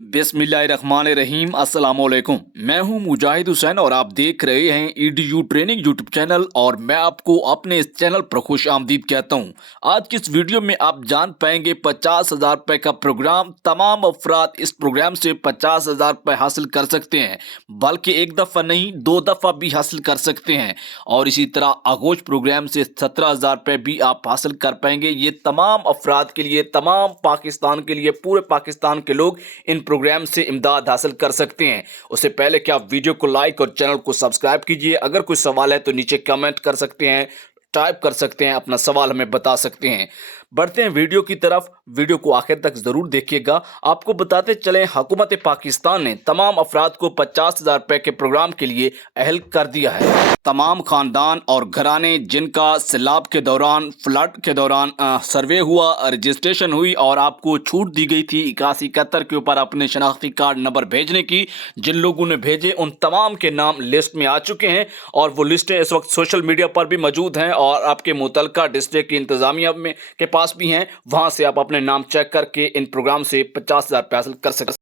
बिस्मिल्लाहिर्रहमानिर्रहीम अस्सलाम वालेकुम। मैं हूं मुजाहिद हुसैन और आप देख रहे हैं ईडीयू ट्रेनिंग यूट्यूब चैनल और मैं आपको अपने इस चैनल पर खुश आमदीद कहता हूं। आज की इस वीडियो में आप जान पाएंगे 50,000 रुपए का प्रोग्राम। तमाम अफराद इस प्रोग्राम से 50,000 रुपए हासिल कर सकते हैं, बल्कि एक दफ़ा नहीं 2 दफ़ा भी हासिल कर सकते हैं। और इसी तरह आगोश प्रोग्राम से 17,000 रुपए भी आप हासिल कर पाएंगे। ये तमाम अफराद के लिए, तमाम पाकिस्तान के लिए, पूरे पाकिस्तान के लोग इन प्रोग्राम से इमदाद हासिल कर सकते हैं। उससे पहले कि आप वीडियो को लाइक और चैनल को सब्सक्राइब कीजिए। अगर कोई सवाल है तो नीचे कमेंट कर सकते हैं, टाइप कर सकते हैं, अपना सवाल हमें बता सकते हैं। बढ़ते हैं वीडियो की तरफ। वीडियो को आखिर तक ज़रूर देखिएगा। आपको बताते चलें, हुकूमत पाकिस्तान ने तमाम अफराद को 50,000 रुपए के प्रोग्राम के लिए अहल कर दिया है। तमाम खानदान और घराने जिनका सैलाब के दौरान, फ्लड के दौरान सर्वे हुआ, रजिस्ट्रेशन हुई और आपको छूट दी गई थी 8171 के ऊपर अपने शनाख्ती कार्ड नंबर भेजने की, जिन लोगों ने भेजे उन तमाम के नाम लिस्ट में आ चुके हैं और वो लिस्टें इस वक्त सोशल मीडिया पर भी मौजूद हैं और आपके मुतलका डिस्ट्रिक्ट की इंतज़ामिया में के पास भी हैं। वहाँ से आप अपने नाम चेक करके इन प्रोग्राम से 50,000 रुपये हासिल कर सकते हैं।